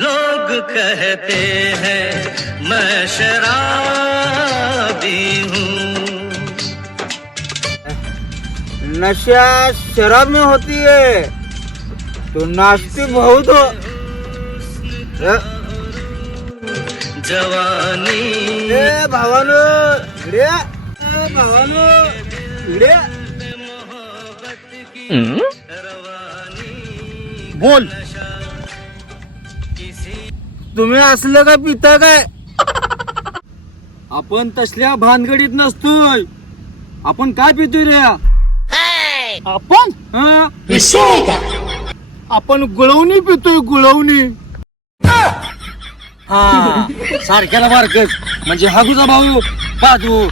लोग कहते हैं मैं शराबी हूँ। नशा शराब में होती है तो नाचती बहुत हो। जवानी ए भावानो इकडे, ए भावानो इकडे. बोल. तुम्ही असलं का पिता काय? आपण तसल्या भानगडीत नसतोय. आपण काय पितोय रे? आपण आपण गुळवणी पितोय, गुळवणी. हा सारख्याला बारकच म्हणजे हागूचा भाऊ बाजू.